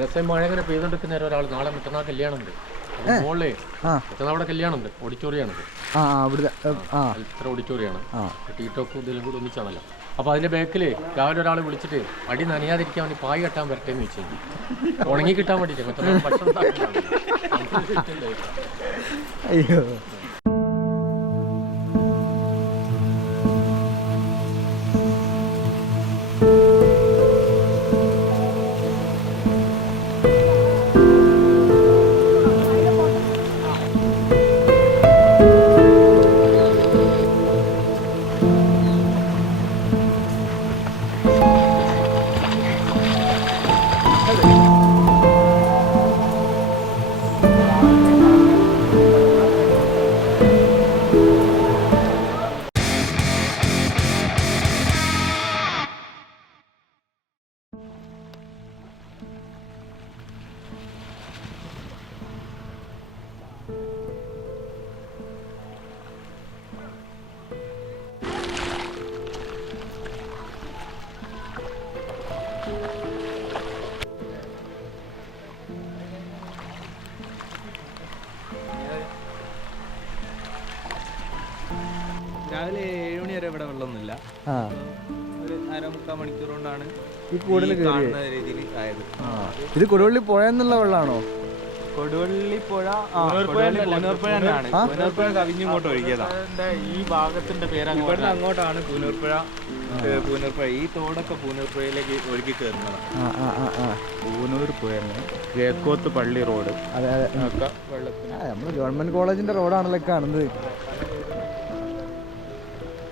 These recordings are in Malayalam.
രസം മഴ ഇങ്ങനെ പെയ്തോണ്ടിരിക്കുന്ന ഒരാൾ നാളെ മറ്റന്നാൾ കല്യാണം ഉണ്ട് മോളേ മറ്റന്നാൾ അവിടെ കല്യാണം ഉണ്ട് ഓഡിറ്റോറിയാണത് ഇത്ര ഓഡിറ്റോറിയാണ് ടീ ടോക്കും ഇതിലും കൂടി ഒന്നിച്ചാണല്ലോ അപ്പോൾ അതിൻ്റെ ബാക്കിൽ രാവിലെ ഒരാൾ വിളിച്ചിട്ട് അടി നനയാതിരിക്കാൻ വേണ്ടി പായ് കെട്ടാൻ വരട്ടെന്ന് വെച്ചു ഉണങ്ങി കിട്ടാൻ വേണ്ടിയിട്ട് മറ്റന്നാൾ ഭക്ഷണം അയ്യോ രാവിലെ 7 മണി വരെ ഇവിടെ വെള്ളമൊന്നുമില്ല. ഒരു 1/2-3 മണിക്കൂർ കൊണ്ടാണ് ഈ കൂടുതൽ രീതിയിൽ ആയത്. ഇത് കൊടുവള്ളി പുഴ എന്നുള്ള വെള്ളമാണോ? കൊടുവള്ളി പുഴ പൂനൂർപ്പുഴ തന്നെയാണ്. പൂനൂർപ്പുഴ കവിഞ്ഞിങ്ങോട്ട് ഒഴുകിയതാണ്. ഈ ഭാഗത്തിന്റെ പേര് ഇവിടുന്ന് അങ്ങോട്ടാണ് പൂനൂർപ്പുഴ. പൂനൂർപ്പുഴ ഈ തോടൊക്കെ പൂനൂർപ്പുഴയിലേക്ക് ഒഴുകി കയറുന്നതാണ്. പൂനൂർപ്പുഴ കിഴക്കോത്ത് പള്ളി റോഡ് അതെ അതെ ഒക്കെ വെള്ളത്തിന് നമ്മള് ഗവൺമെന്റ് കോളേജിന്റെ റോഡാണല്ലോ കാണുന്നത്.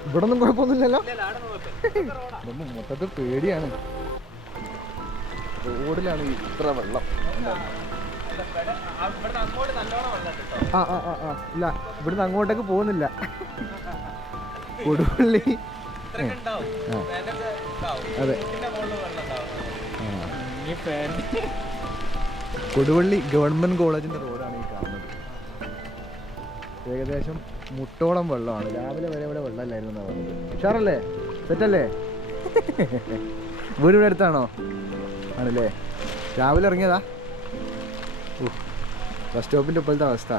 ഇവിടെ ഒന്നും കുഴപ്പമൊന്നുമില്ലല്ലോ. മൊത്തത്തിൽ പേടിയാണ്. റോഡിലാണ് ഇത്ര വെള്ളം. ഇല്ല ഇവിടുന്ന് അങ്ങോട്ടേക്ക് പോകുന്നില്ല. കൊടുവള്ളി അതെ കൊടുവള്ളി ഗവൺമെന്റ് കോളേജിന്റെ റോഡാണ് ഈ കാണുന്നത്. ഏകദേശം മുട്ടോളം വെള്ളമാണ്. രാവിലെ വരെ ഇവിടെ വെള്ളമല്ലായിരുന്നു എന്നാണ് പറഞ്ഞത്. ഉഷാറല്ലേ? സെറ്റല്ലേ? വീട് ഇവിടെ അടുത്താണോ? ആണല്ലേ? രാവിലെ ഇറങ്ങിയതാ? ബസ് സ്റ്റോപ്പിൻ്റെ ഇപ്പോഴത്തെ അവസ്ഥ.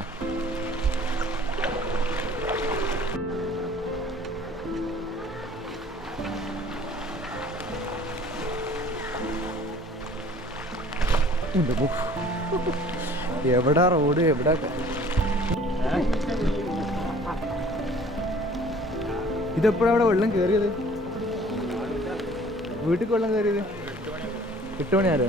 എവിടാ റോഡ്? എവിടാ? ഇതെപ്പോഴാണ് അവിടെ വെള്ളം കയറിയത്? വീട്ടിൽ വെള്ളം കയറിയത് 8 മണിയാരോ?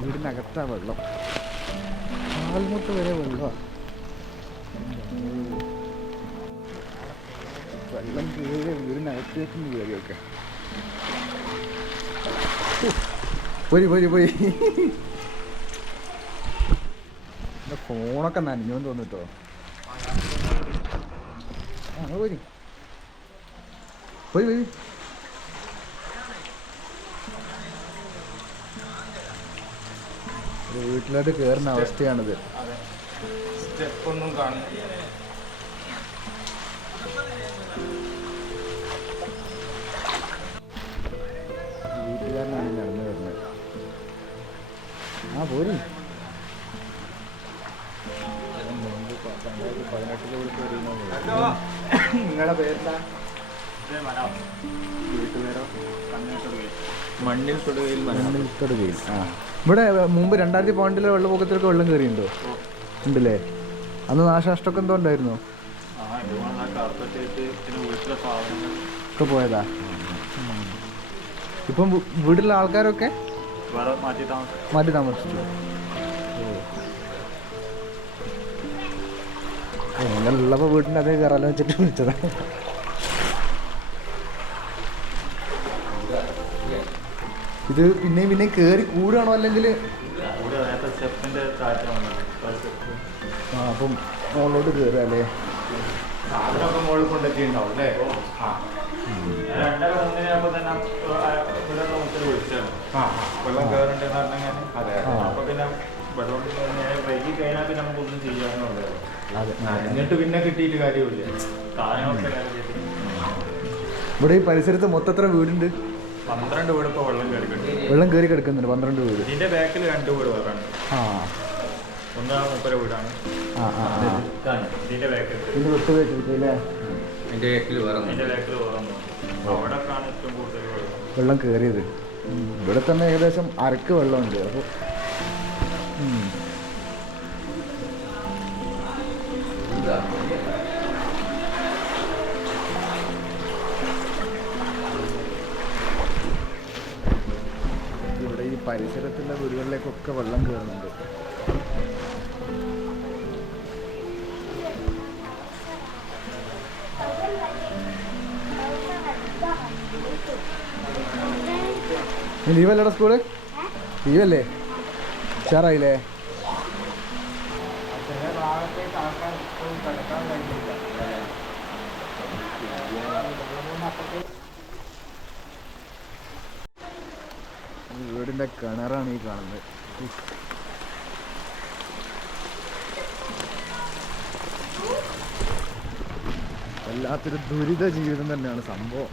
വീടിനകത്താ വെള്ളം. കാൽമുട്ട് വരെ വെള്ളമാണ്. വെള്ളം കയറി വീടിനകത്തേക്ക് കയറിയൊക്കെ പോയി ഫോണൊക്കെ നനഞ്ഞോന്ന് തോന്നിട്ടോ. പോയി വീട്ടിലോട്ട് കയറുന്ന അവസ്ഥയാണിത്. സ്റ്റെപ്പൊന്നും കാണുന്നില്ല. വീട്ടുകാരനാണ് നടന്നു വരുന്നത്. പോരി. 2018 നിങ്ങളുടെ പേരെന്താ? വീട്ടുപേരോ? മണ്ണിൽ തൊടുകയിൽ. ഇവിടെ മുമ്പ് 2012 വെള്ളപ്പൊക്കത്തിലൊക്കെ വെള്ളം കയറിയിട്ടുണ്ടോ? ഉണ്ടല്ലേ? അന്ന് നാശനഷ്ടമൊക്കെ എന്തോ ഉണ്ടായിരുന്നോ? ഒക്കെ പോയതാ. ഇപ്പം വീട്ടിലുള്ള ആൾക്കാരൊക്കെ മാറ്റി താമസിച്ചു. നിങ്ങളുള്ളപ്പോൾ വീട്ടിൻ്റെ അതേ കയറാലോ വെച്ചിട്ട് വിളിച്ചതാ. ഇത് പിന്നെയും കയറി കൂടുകയാണോ അല്ലെങ്കിൽ? അപ്പം മുകളിലോട്ട് കയറുക അല്ലേ? സാധനമൊക്കെ മുകളിൽ കൊണ്ടെത്തിയിട്ടുണ്ടാവും അല്ലേ? വെള്ളം കയറുണ്ടെന്ന് പറഞ്ഞാൽ അപ്പൊ പിന്നെ വെള്ളം വൈകി കഴിഞ്ഞാൽ പിന്നെ നമുക്കൊന്നും ചെയ്യാനുള്ളത്. അതെ, എന്നിട്ട് പിന്നെ കിട്ടിയിട്ട് കാര്യമില്ല. സാധനമൊക്കെ ഇവിടെ ഈ പരിസരത്ത് മൊത്തം എത്ര വീടുണ്ട്? 12 വീട് ഇപ്പോൾ വെള്ളം കയറി കിടക്കുന്നുണ്ട്. 12 വീട്. ഇതിന്റെ ബാക്കിൽ 2 വീട് വേറാണ്. ഒന്ന് മൂപ്പര വീടാണ്. ഇതിന്റെ ബാക്കിൽ ഇതിന്റെ വിട്ട് വെച്ചില്ലേ? അതിന്റെ ബാക്കിൽ വേറെ അവിടെയൊക്കെയാണ് ഏറ്റവും കൂടുതൽ വെള്ളം കയറിയത്. ഇവിടെ തന്നെ ഏകദേശം അരക്ക് വെള്ളമുണ്ട്. അപ്പോൾ ഇവിടെ ഈ പരിസരത്തുള്ള വീടുകളിലേക്കൊക്കെ വെള്ളം കയറുന്നുണ്ട്. ലീവല്ലേടാ സ്കൂള്? ലീവല്ലേ? ഉഷാറായില്ലേ? വീടിന്റെ കിണറാണ് ഈ കാണുന്നത്. വല്ലാത്തൊരു ദുരിത ജീവിതം തന്നെയാണ് സംഭവം.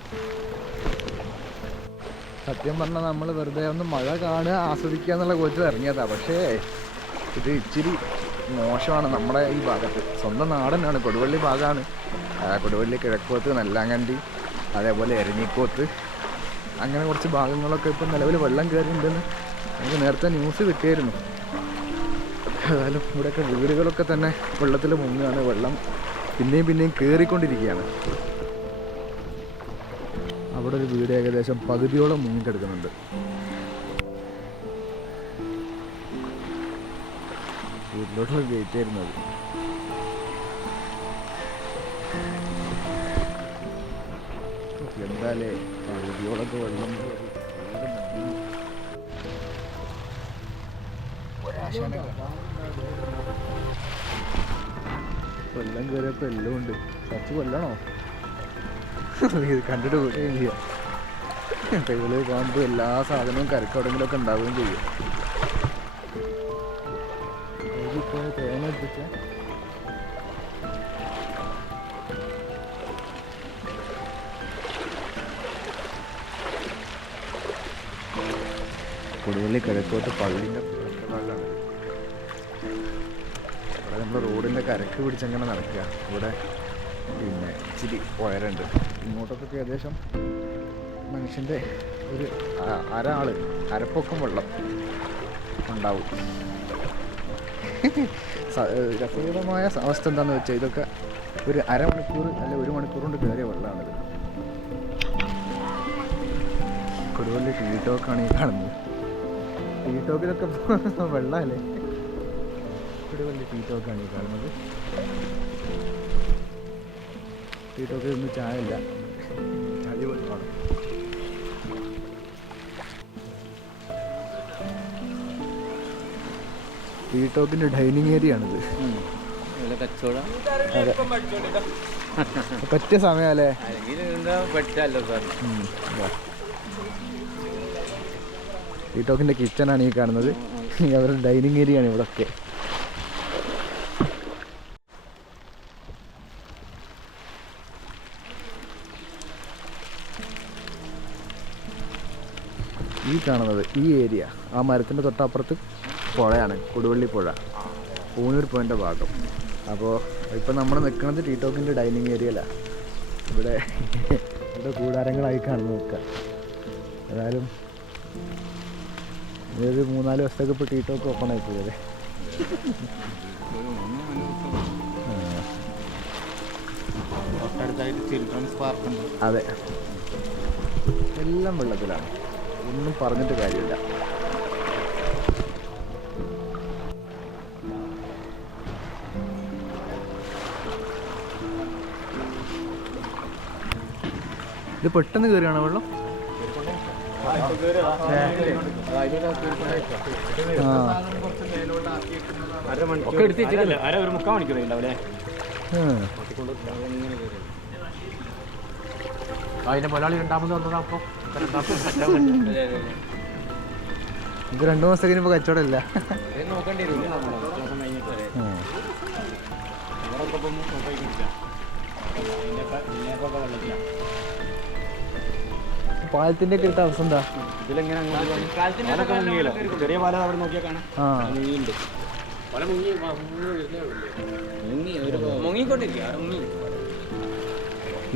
സത്യം പറഞ്ഞാൽ നമ്മൾ വെറുതെ ഒന്ന് മഴ കാണുക ആസ്വദിക്കുക എന്നുള്ള കോച്ചിൽ ഇറങ്ങിയതാ. പക്ഷേ ഇത് ഇച്ചിരി മോശമാണ്. നമ്മുടെ ഈ ഭാഗത്ത് സ്വന്തം നാടനാണ്, കൊടുവള്ളി ഭാഗമാണ്. കൊടുവള്ളി കിഴക്കോത്ത്, നെല്ലാങ്കണ്ടി, അതേപോലെ എരഞ്ഞിക്കോത്ത്, അങ്ങനെ കുറച്ച് ഭാഗങ്ങളൊക്കെ ഇപ്പം നിലവിൽ വെള്ളം കയറിയിട്ടുണ്ടെന്ന് നമുക്ക് നേരത്തെ ന്യൂസ് കിട്ടിയായിരുന്നു. ഏതായാലും ഇവിടെയൊക്കെ വീടുകളൊക്കെ തന്നെ വെള്ളത്തിൽ മുങ്ങുകയാണ്. വെള്ളം പിന്നെയും കയറിക്കൊണ്ടിരിക്കുകയാണ്. അവിടെ ഒരു വീട് ഏകദേശം പകുതിയോളം മുങ്ങിക്കെടുക്കുന്നുണ്ട്. വീട്ടിലോട്ടുള്ള ഗേറ്റ് ആയിരുന്നു അത്. എന്തായാലേ പകുതിയോളൊക്കെ വെള്ളം വെള്ളം കയറിയപ്പോൾ എല്ലാം ഉണ്ട്. കുറച്ച് കൊല്ലണോ ഇത് കണ്ടിട്ട് പോവുകയും ചെയ്യാം. ടൈമിൽ കാണുമ്പോൾ എല്ലാ സാധനവും കരക്കവിടെങ്കിലൊക്കെ ഉണ്ടാവുകയും ചെയ്യും. തേങ്ങ എടുത്തിട്ട് കൊടുവള്ളി കിഴക്കോട്ട് പള്ളിൻ്റെ ഭാഗമാണ്. ഇവിടെ നമ്മൾ റോഡിൻ്റെ കരക്ക് പിടിച്ചങ്ങനെ നടക്കുക. ഇവിടെ പിന്നെ ഇച്ചിരി ഉയരമുണ്ട്. ഇങ്ങോട്ടൊക്കെ ഏകദേശം മനുഷ്യൻ്റെ ഒരു അരപ്പൊക്കം വെള്ളം ഉണ്ടാവും. രസകരമായ അവസ്ഥ എന്താണെന്ന് വെച്ചാൽ ഇതൊക്കെ ഒരു അരമണിക്കൂർ അല്ലെ 1 മണിക്കൂർ കൊണ്ട് കയറിയ വെള്ളമാണിത്. കൊടുവള്ളി ടീടോക്കാണ് ഈ കാണുന്നത്. ടീടോക്കിലൊക്കെ വെള്ളമല്ലേ? കൊടുവള്ളി ടീടോക്കാണ് ഈ കാണുന്നത്. ടീടോക്കിൽ ഒന്നും ചായ ഇല്ല, ചളി വെള്ളമാണ്. ടീടോക്കിൻ്റെ ഡൈനിങ് ഏരിയ ആണിത്. അതെ, പറ്റിയ സമയമല്ലേ? ടീടോക്കിൻ്റെ കിച്ചണാണ് ഈ കാണുന്നത്. അവരുടെ ഡൈനിങ് ഏരിയ ആണ് ഇവിടെയൊക്കെ. ഈ കാണുന്നത് ഈ ഏരിയ, ആ മരത്തിൻ്റെ തൊട്ടപ്പുറത്ത് പുഴയാണ്, കൊടുവള്ളി പുഴ, പൂനൂർ പോയിൻ്റെ ഭാഗം. അപ്പോൾ ഇപ്പം നമ്മൾ നിൽക്കുന്നത് ടീടോക്കിൻ്റെ ഡൈനിങ് ഏരിയയിലാണ്. ഇവിടെ കൂടാരങ്ങളായി കാണുന്നു നിൽക്കുക. ഏതായാലും ഇതൊരു 4 ദിവസത്തേക്ക് ഇപ്പോൾ ടീടോക്ക് ഓപ്പൺ ആയിപ്പോയത്. അതെ, എല്ലാം വെള്ളത്തിലാണ്, ഒന്നും പറഞ്ഞിട്ട് കാര്യമില്ല. ഇത് പെട്ടെന്ന് കയറിയാണോ വെള്ളം? അതിന്റെ മലയാളി 2ാമത് വന്നതാ. അപ്പോൾ ഇത് 2 മാസം കഴിഞ്ഞപ്പോൾ കച്ചവടമില്ല. പാലത്തിൻ്റെ ഒക്കെ ഇട്ട അവസ്ഥ എന്താ? ഇതിലെങ്ങനെ ചെറിയ പാലം അവിടെ നോക്കിയാൽ കാണാം.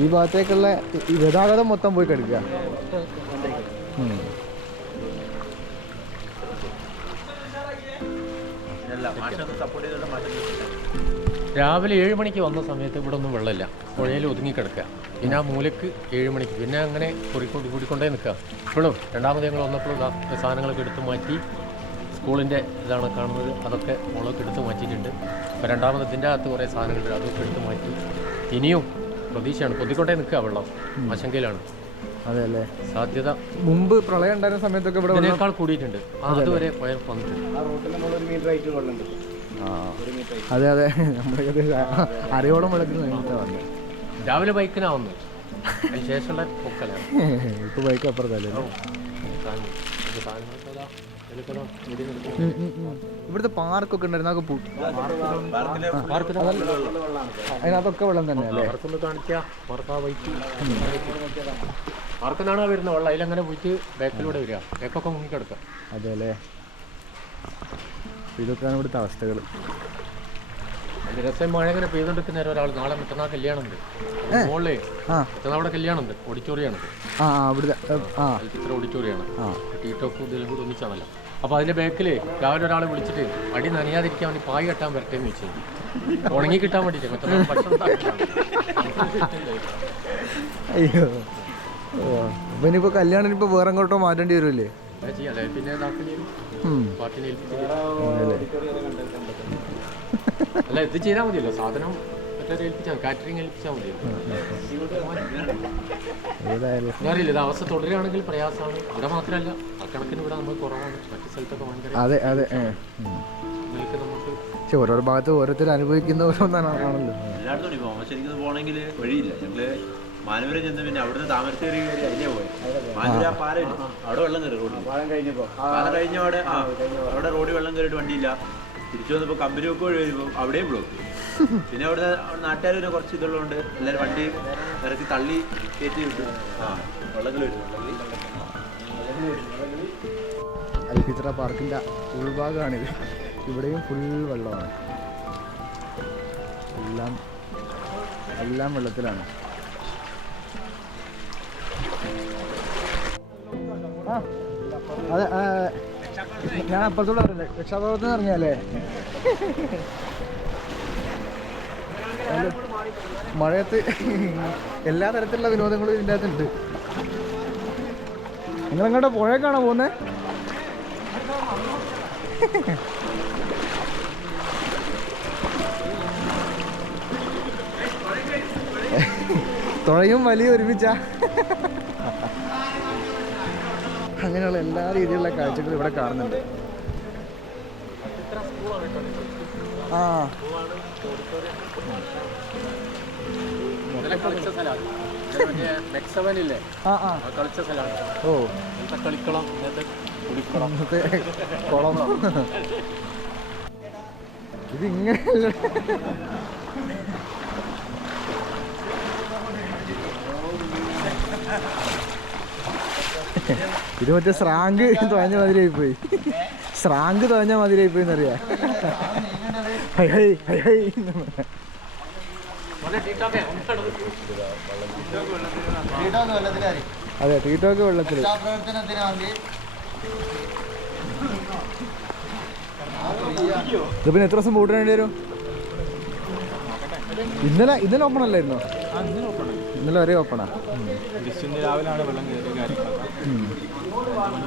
ഈ ഭാഗത്തേക്കുള്ള ഈ ഗതാഗതം മൊത്തം പോയി കിടക്കുക. രാവിലെ 7 മണിക്ക് വന്ന സമയത്ത് ഇവിടെ ഒന്നും വെള്ളമില്ല, പുഴയിൽ ഒതുങ്ങിക്കിടക്കുക. പിന്നെ ആ മൂലക്ക് 7 മണിക്ക് പിന്നെ അങ്ങനെ കൂടിക്കൊണ്ടേ നിൽക്കുക. ഇപ്പോഴും രണ്ടാമത് ഞങ്ങൾ വന്നപ്പോൾ സാധനങ്ങളൊക്കെ എടുത്ത് മാറ്റി, സ്കൂളിൻ്റെ ഇതാണ് കാണുന്നത്, അതൊക്കെ മുളകൊക്കെ എടുത്ത് മാറ്റിയിട്ടുണ്ട്. അപ്പോൾ രണ്ടാമതിൻ്റെ അകത്ത് കുറേ സാധനങ്ങളുണ്ട്, അതൊക്കെ എടുത്ത് മാറ്റി. ഇനിയും പ്രതീക്ഷയാണ്, പൊതിക്കൊണ്ടേ നിൽക്കുക, വെള്ളം ആശങ്കയിലാണ്. അതെ അല്ലേ, സാധ്യത മുമ്പ് പ്രളയം ഉണ്ടായിരുന്ന സമയത്തൊക്കെ ഇവിടെ ഇതിനേക്കാൾ കൂടിയിട്ടുണ്ട്, അതുവരെ വന്നിട്ടുണ്ട്. അതെ അതെ, നമ്മുടെ അരയോളം വെള്ളത്തിന് വേണ്ടിയിട്ടാണ് വന്നത്. രാവിലെ ബൈക്കിനാ വന്നു, അതിന് ശേഷമുള്ള പൊക്കലാണ്. ഇപ്പോൾ ബൈക്ക് അപ്പുറത്തല്ലേ. ഇവിടുത്തെ പാർക്കൊക്കെ ഉണ്ടായിരുന്നു, അതിനകത്തൊക്കെ വെള്ളം തന്നെ അല്ലേ? പാർക്കിനാണ് വരുന്ന വെള്ളം, അതിലങ്ങനെ പോയിട്ട് ബാക്കിലൂടെ വരിക, ബാക്കൊക്കെ മുങ്ങിക്കിടക്കുക. അതെ അല്ലേ, ഇതൊക്കെയാണ് ഇവിടുത്തെ അവസ്ഥകൾ. രസം മഴ ഇങ്ങനെ പെയ്തുകൊണ്ടിരിക്കുന്ന ഒരാൾ നാളെ മറ്റന്നാൾ കല്യാണമുണ്ട്, മോളെ മറ്റന്നാൾ അവിടെ കല്യാണമുണ്ട്, ഓഡിറ്റോറിയമാണത്. ഇത്ര ഓഡിറ്റോറിയമാണ്, ടീറ്റോക്കും ഇതിലും കൂടി ഒന്നിച്ചാണല്ലോ. അപ്പോൾ അതിൻ്റെ ബാക്കിൽ രാവിലെ ഒരാളെ വിളിച്ചിട്ട് അടി നനയാതിരിക്കാൻ വേണ്ടി പായ് കെട്ടാൻ വരട്ടേന്ന് വെച്ചാൽ ഉണങ്ങി കിട്ടാൻ വേണ്ടിയിട്ട് മറ്റന്നാൾ ഭക്ഷണം. അയ്യോ, അപ്പം ഇനിയിപ്പോൾ കല്യാണം ഇപ്പോൾ വേറെ എങ്ങോട്ടോ മാറ്റേണ്ടി വരുമല്ലേ? ചെയ്യാല്ലേ, പിന്നെ പാർട്ടിനെ അല്ല, ഇത് ചെയ്താൽ മതിയല്ലോ, സാധനം മറ്റേ ഏൽപ്പിച്ചാൽ കാറ്ററിംഗ് ഏൽപ്പിച്ചാൽ മതിയല്ലോ. അറിയില്ല, ഇത് അവസ്ഥ തുടരുകയാണെങ്കിൽ പ്രയാസമാണ്. ഇവിടെ മാത്രമല്ല, ആ കണക്കിന് ഇവിടെ നമ്മൾ കുറവാണ്, മറ്റു സ്ഥലത്തൊക്കെ ഭയങ്കര. അതെ അതെ, നമുക്ക് ഓരോ ഭാഗത്ത് ഓരോരുത്തർ അനുഭവിക്കുന്ന ഓരോന്നാണല്ലോ. എല്ലായിടത്തും ഇപ്പോൾ ശരിക്കും പോകണമെങ്കിൽ വഴിയില്ല. ഞങ്ങള് മാനൂരെ ചെന്ന് പിന്നെ അവിടുന്ന് താമരശ്ശേരി കയറി അതിലേ പോയി. മാനൂര് ആ പാലമില്ല, അവിടെ വെള്ളം കയറി റോഡിൽ. പാലം കഴിഞ്ഞ അവിടെ റോഡിൽ വെള്ളം കയറിയിട്ട് വണ്ടിയില്ല. തിരിച്ചു വന്നപ്പോൾ കമ്പനിയൊക്കെ വഴി വരുമ്പോൾ അവിടെയും ബ്ലോക്ക്. പിന്നെ അവിടെ നാട്ടുകാർ പിന്നെ കുറച്ച് ഇതുള്ളതുകൊണ്ട് എല്ലാവരും വണ്ടി ഇറക്കി തള്ളി കയറ്റി വിട്ടു. വെള്ളങ്ങൾ വരും. അൽഫിത്ര പാർക്കിൻ്റെ ഉൾഭാഗമാണിത്. ഇവിടെയും ഫുൾ വെള്ളമാണ്, എല്ലാം വെള്ളത്തിലാണ്. അതെ, ഞാൻ അപ്പുറത്തോടെ അറിയില്ല, രക്ഷാപ്രവർത്തനം ഇറങ്ങിയല്ലേ. മഴയത്ത് എല്ലാ തരത്തിലുള്ള വിനോദങ്ങളും ഇതിൻ്റെ അകത്തുണ്ട്. നിങ്ങളെങ്ങോട്ട് പുഴയൊക്കെയാണോ പോകുന്നത്? തുഴയും വലിയ ഒരുമിച്ചാ. അങ്ങനെയുള്ള എല്ലാ രീതിയിലുള്ള കാഴ്ചകളും ഇവിടെ കാണുന്നുണ്ട്. കുളം ഇതിങ്ങനെയല്ല. ഇത് മറ്റേ സ്രാങ്ക് തുഴഞ്ഞ മാതിരിയായി പോയി, സ്രാങ്ക് തുഴഞ്ഞ മാതിരിയായി പോയി എന്നറിയാം. അതെ, ടീറ്റോക്ക് വെള്ളത്തിൽ. ഇത് പിന്നെ എത്ര ദിവസം ബോട്ടിന് വരും? ഇന്നലെ ഓപ്പൺ അല്ലായിരുന്നോ? ഇന്നലെ വരെ ഓപ്പണാ. രാവിലെയാണ് വെള്ളം കയറിയ കാര്യങ്ങളൊക്കെ.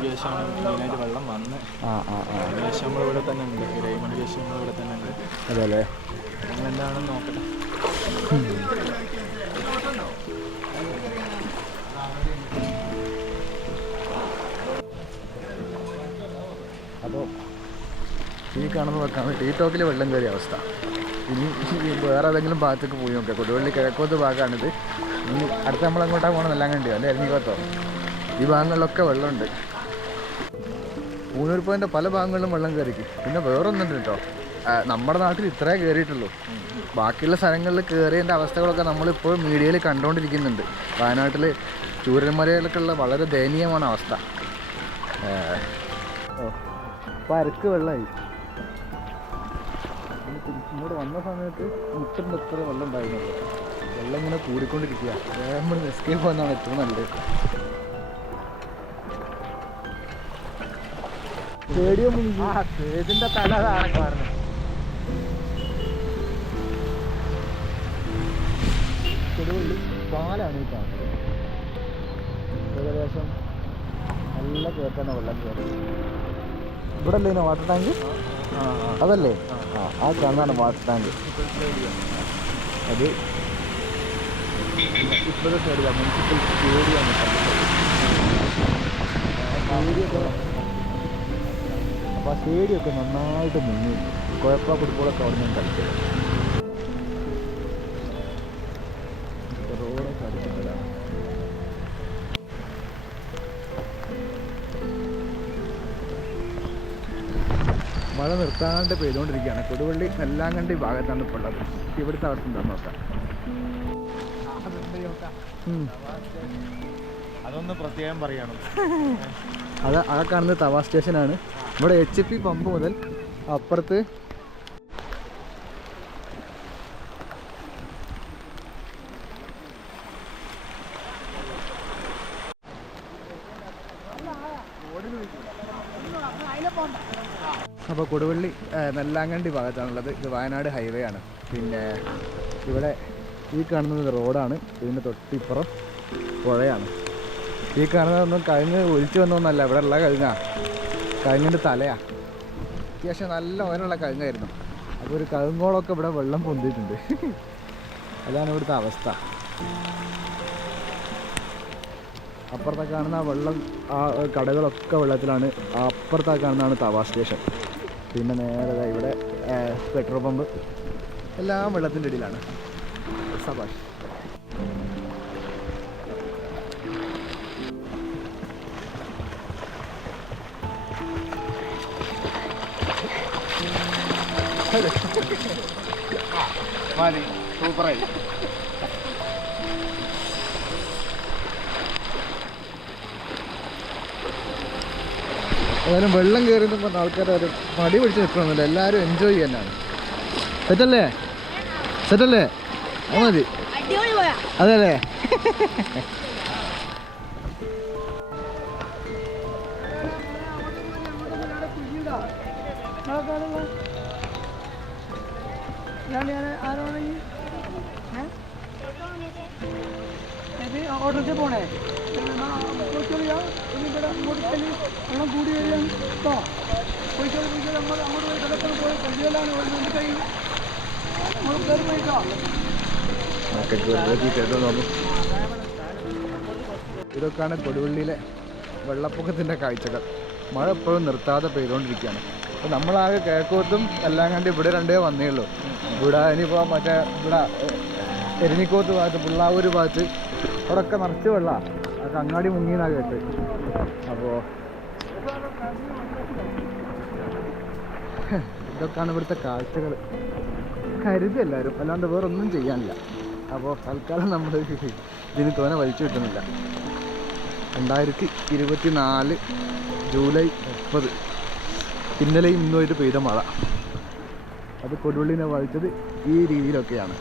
ശേഷമാണ് മെയിനായിട്ട് വെള്ളം വന്ന്. ശേഷം നമ്മളിവിടെ തന്നെ ഉണ്ട്, 7 മണിക്ക് ശേഷം നമ്മളിവിടെ തന്നെ ഉണ്ട്. അതെ അല്ലേ, എന്താണെന്ന് നോക്കട്ടെ. അപ്പോൾ ഈ കാണുന്നതൊക്കെയാണ് ടീറ്റോക്കിൽ വെള്ളം കയറിയ അവസ്ഥ. ഇനി വേറെ ഏതെങ്കിലും ഭാഗത്തേക്ക് പോയി നോക്കാം. കൊടുവള്ളി കിഴക്കോത്ത് ഭാഗമാണിത്. ഇനി അടുത്ത നമ്മളെങ്ങോട്ടാണ് പോകണം എല്ലാം കണ്ടിയോ, അല്ലെ? എരഞ്ഞിക്കോത്തോ? ഈ ഭാഗങ്ങളിലൊക്കെ വെള്ളമുണ്ട്. ഊന്നൂർപ്പോയിൻ്റെ പല ഭാഗങ്ങളിലും വെള്ളം കയറിക്കും. പിന്നെ വേറൊന്നുണ്ട് കേട്ടോ, നമ്മുടെ നാട്ടിൽ ഇത്രേ കയറിയിട്ടുള്ളൂ. ബാക്കിയുള്ള സ്ഥലങ്ങളിൽ കയറിയതിൻ്റെ അവസ്ഥകളൊക്കെ നമ്മളിപ്പോൾ മീഡിയയിൽ കണ്ടുകൊണ്ടിരിക്കുന്നുണ്ട്. വയനാട്ടിൽ ചൂരൽമലയിലൊക്കെയുള്ള വളരെ ദയനീയമാണ് അവസ്ഥ. പരക്ക് വെള്ളമായി. ഇങ്ങോട്ട് വന്ന സമയത്ത് മുട്ടിൻ്റെ എത്ര വെള്ളം ഉണ്ടായിരുന്നുള്ളൂ. വെള്ളം ഇങ്ങനെ കൂടിക്കൊണ്ടിരിക്കുക. നമ്മൾ എസ്കേപ്പ് വന്നാണ് ഏറ്റവും നല്ലത്. സ്റ്റേഡിയം സ്റ്റേജിൻ്റെ തല കാണുന്നത്. കൊടുവള്ളി പാലാണ് ഈ കാണുന്നത്. ഏകദേശം നല്ല കയറ്റാണ് വെള്ളം കയറി. ഇവിടെ അല്ലേ വാട്ടർ ടാങ്ക്? അതല്ലേ? ആ കാണാണ് വാട്ടർ ടാങ്ക്. അത് ഇപ്പോഴത്തെ സ്റ്റേഡിയം മുനിസിപ്പൽ സ്റ്റേഡിയമാണ്. അപ്പോൾ ആ സ്റ്റേഡിയമൊക്കെ നന്നായിട്ട് മുങ്ങി. കുഴപ്പ ഫുട്ബോളൊക്കെ അവിടെ നിന്ന് കളിച്ചത്. റോഡൊക്കെ അടുത്തിട്ടാണ്. മഴ നിർത്താണ്ട് പെയ്തുകൊണ്ടിരിക്കുകയാണ്. കൊടുവള്ളി നെല്ലാങ്കണ്ടി ഭാഗത്താണ് ഇപ്പോൾ ഉള്ളത്. ഇവിടുത്തെ അവസ്ഥ എന്താണെന്ന് നോക്കാം. അതൊന്ന് പ്രത്യേകം പറയണം. അത് ആ കാണുന്നത് തവ സ്റ്റേഷനാണ്. ഇവിടെ HP പമ്പ് മുതൽ അപ്പുറത്ത് അപ്പോൾ കൊടുവള്ളി നെല്ലാങ്കണ്ടി ഭാഗത്താണുള്ളത്. ഇത് വയനാട് ഹൈവേ ആണ്. പിന്നെ ഇവിടെ ഈ കാണുന്നത് റോഡാണ്. ഇതിൻ്റെ തൊട്ടിപ്പുറം പുഴയാണ്. ഈ കാണുന്നതൊന്നും കഴിഞ്ഞ് ഒലിച്ചു വന്നൊന്നല്ല. ഇവിടെ ഉള്ള കഴിഞ്ഞിൻ്റെ തലയാണ്. അത്യാവശ്യം നല്ല ഓരമുള്ള കഴുങ്ങായിരുന്നു. അപ്പോൾ ഒരു കഴുങ്ങോളൊക്കെ ഇവിടെ വെള്ളം പൊന്തിയിട്ടുണ്ട്. അതാണ് ഇവിടുത്തെ അവസ്ഥ. അപ്പുറത്തെ കാണുന്ന വെള്ളം ആ കടകളൊക്കെ വെള്ളത്തിലാണ്. അപ്പുറത്തെ കാണുന്നതാണ് തവ സ്റ്റേഷൻ. പിന്നെ നേരെ ഇവിടെ പെട്രോൾ പമ്പ് എല്ലാം വെള്ളത്തിൻ്റെ ഇടയിലാണ്. സബാഷ്. മതി, സൂപ്പറായി. ഏതായാലും വെള്ളം കയറിയെന്ന് പറഞ്ഞ ആൾക്കാർ ഒരു മടി പിടിച്ച് നിൽക്കണമെന്നില്ല. എല്ലാവരും എൻജോയ് ചെയ്യാനാണ്. സെറ്റല്ലേ? സെറ്റല്ലേ? അത് മതി. അതെ അല്ലേ? ഓർഡർ പോണേ വെള്ളം കൂടി വരികയാണ്. പോയിക്കോളൂ അങ്ങോട്ട് പോയി വെള്ളത്തിൽ പോയി കല്ലുകളാണ് നമ്മൾ കയറി പോയിട്ടോ. ഇതൊക്കെയാണ് കൊടുവള്ളിയിലെ വെള്ളപ്പൊക്കത്തിൻ്റെ കാഴ്ചകൾ. മഴ എപ്പോഴും നിർത്താതെ പെയ്തുകൊണ്ടിരിക്കുകയാണ്. അപ്പോൾ നമ്മളാകെ കിഴക്കോത്തും എല്ലാം കണ്ട് ഇവിടെ രണ്ടേ വന്നേ ഉള്ളൂ. ഇവിടെ ഇനിയിപ്പോൾ മറ്റേ ഇവിടെ എരിഞ്ഞിക്കോത്ത് ഭാഗത്ത് പുള്ളാവൂർ ഭാഗത്ത് അവിടെയൊക്കെ നിറച്ച് വെള്ളമാണ്. അതൊക്കെ അങ്ങാടി മുങ്ങിയെന്നാണ് കേട്ട്. അപ്പോൾ ഇതൊക്കെയാണ് ഇവിടുത്തെ കാഴ്ചകൾ. കരുതി എല്ലാവരും, അല്ലാണ്ട് വേറെ ഒന്നും ചെയ്യാനില്ല. അപ്പോൾ തൽക്കാലം നമ്മൾ ഇതിന് തോനെ വലിച്ചു കിട്ടുന്നില്ല. 2024 ജൂലൈ 30 ഇന്നലെയും ഇന്നുമായിട്ട് പെയ്ത മഴ. അത് കൊടുവള്ളിനെ ബാധിച്ചത് ഈ രീതിയിലൊക്കെയാണ്.